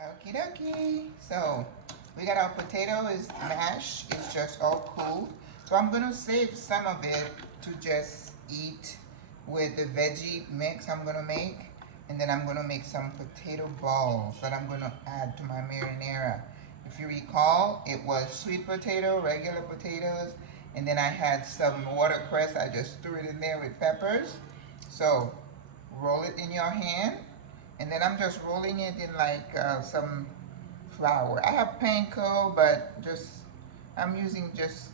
Okie dokie. So we got our potatoes mashed. It's just all cool. So I'm gonna save some of it to just eat with the veggie mix I'm gonna make. And then I'm gonna make some potato balls that I'm gonna add to my marinara. If you recall, it was sweet potato, regular potatoes, and then I had some watercress. I just threw it in there with peppers. So roll it in your hand, and then I'm just rolling it in like some flour. I have panko, but I'm using just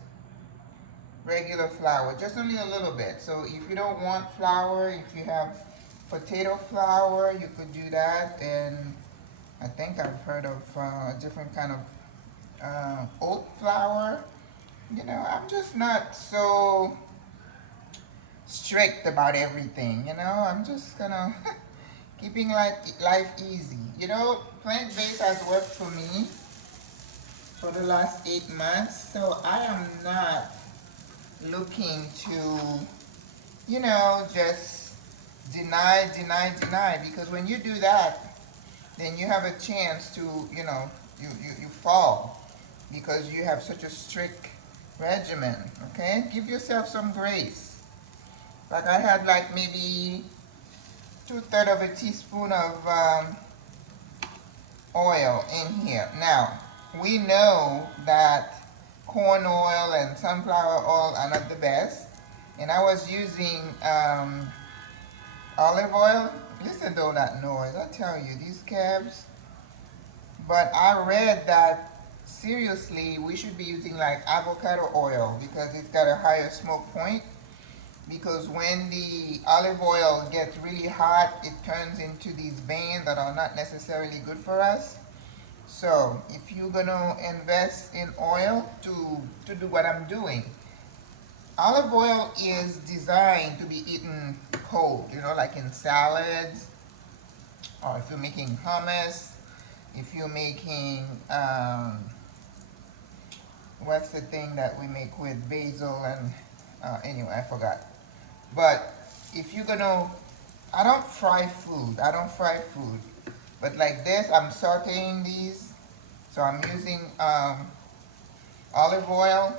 regular flour, just only a little bit. So if you don't want flour, if you have potato flour, you could do that. And I think I've heard of a different kind of oat flour. I'm just not so strict about everything. I'm just gonna keeping life easy. Plant-based has worked for me for the last 8 months, so I am not looking to, just deny, because when you do that, then you have a chance to, you fall because you have such a strict regimen, okay? Give yourself some grace. Like I had like maybe 2/3 of a teaspoon of oil in here. Now, we know that corn oil and sunflower oil are not the best. And I was using olive oil. Listen to all that noise. I tell you, these calves. But I read that seriously, we should be using like avocado oil because it's got a higher smoke point. Because when the olive oil gets really hot, it turns into these veins that are not necessarily good for us. So if you're gonna invest in oil to do what I'm doing, olive oil is designed to be eaten cold, like in salads, or if you're making hummus, if you're making, what's the thing that we make with basil and, anyway, I forgot. But if you're gonna, I don't fry food. But like this, I'm sauteing these. So I'm using olive oil.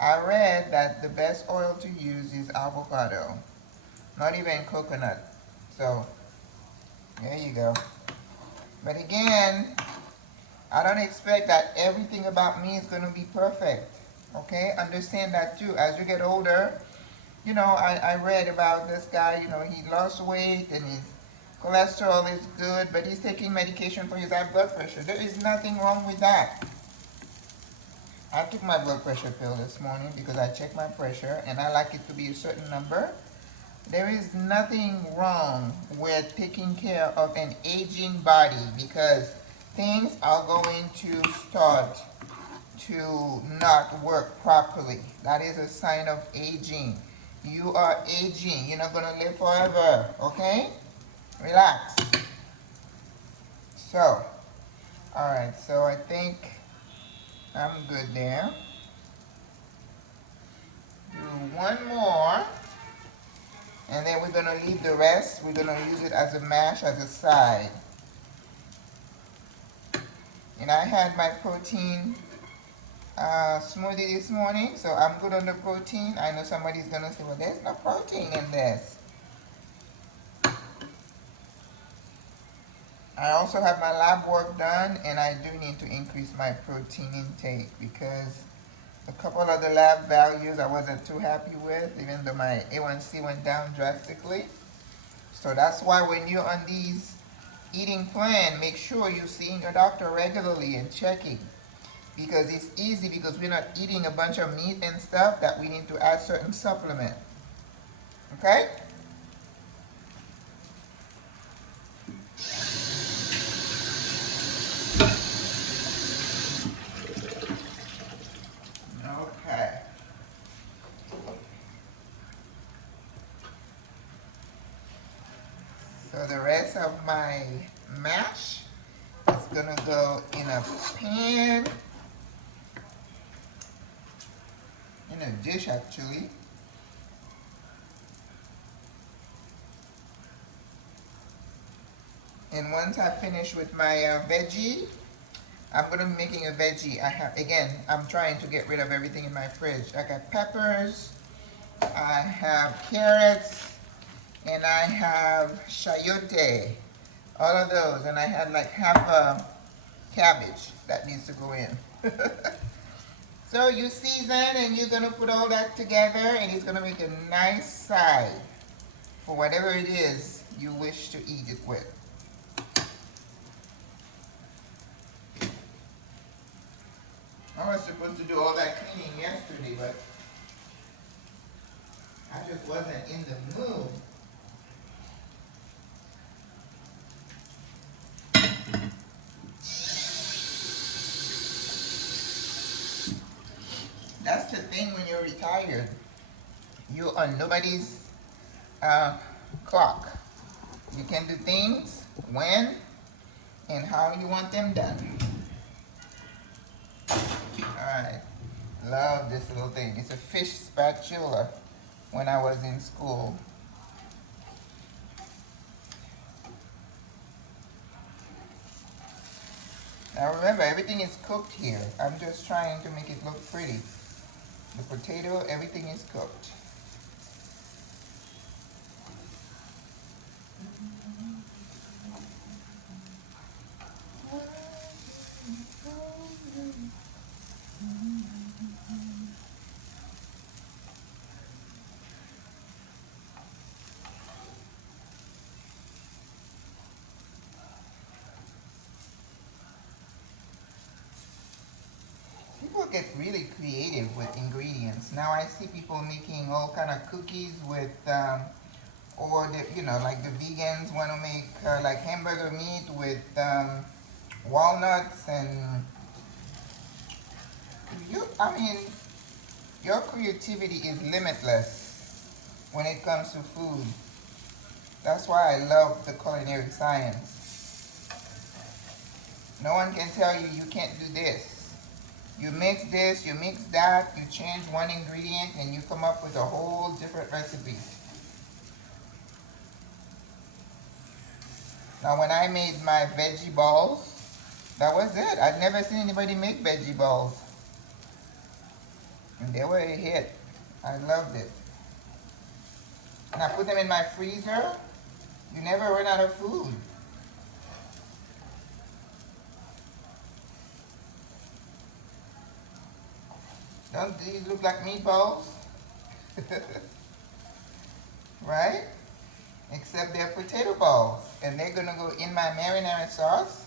I read that the best oil to use is avocado, not even coconut. So there you go. But again, I don't expect that everything about me is going to be perfect. Okay? Understand that too. As you get older, I read about this guy, he lost weight and his cholesterol is good, but he's taking medication for his high blood pressure. There is nothing wrong with that. I took my blood pressure pill this morning because I checked my pressure and I like it to be a certain number. There is nothing wrong with taking care of an aging body because things are going to start to not work properly. That is a sign of aging. You are aging. You're not going to live forever, okay? Relax. So, alright, so I think I'm good there. Do one more. And then we're going to leave the rest. We're going to use it as a mash, as a side. And I had my protein smoothie this morning, so I'm good on the protein. I know somebody's going to say, well, there's no protein in this. I also have my lab work done, and I do need to increase my protein intake because a couple of the lab values I wasn't too happy with, even though my A1C went down drastically. So that's why when you're on these eating plan, make sure you're seeing your doctor regularly and checking. Because it's easy because we're not eating a bunch of meat and stuff that we need to add certain supplement. Okay? Okay. So the rest of my mash is gonna go in a pan, in a dish actually. And once I finish with my veggie, I'm gonna be making a veggie. I'm trying to get rid of everything in my fridge. I got peppers, I have carrots, and I have chayote. All of those, and I had like half a cabbage that needs to go in. So you season and you're gonna put all that together and it's gonna make a nice side for whatever it is you wish to eat it with. I was supposed to do all that cleaning yesterday, but I just wasn't in the mood. That's the thing when you're retired. You're on nobody's uh, clock. You can do things when and how you want them done. Alright. Love this little thing. It's a fish spatula when I was in school. Now remember, everything is cooked here. I'm just trying to make it look pretty. The potato, everything is cooked. People get really creative with ingredients. Now I see people making all kind of cookies with, or like the vegans want to make like hamburger meat with walnuts and I mean, your creativity is limitless when it comes to food. That's why I love the culinary science. No one can tell you you can't do this. You mix this, you mix that, you change one ingredient, and you come up with a whole different recipe. Now, when I made my veggie balls, that was it. I'd never seen anybody make veggie balls. And they were a hit. I loved it. And I put them in my freezer. You never run out of food. Don't these look like meatballs? Right? Except they're potato balls. And they're gonna go in my marinara sauce.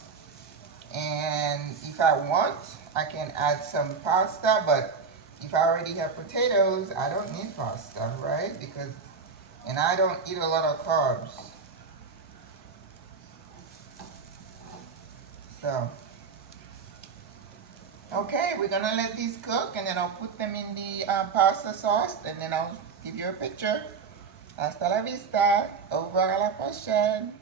And if I want, I can add some pasta, but if I already have potatoes, I don't need pasta, right? And I don't eat a lot of carbs. So, okay, we're gonna let these cook and then I'll put them in the pasta sauce and then I'll give you a picture. Hasta la vista. Au revoir à la prochaine.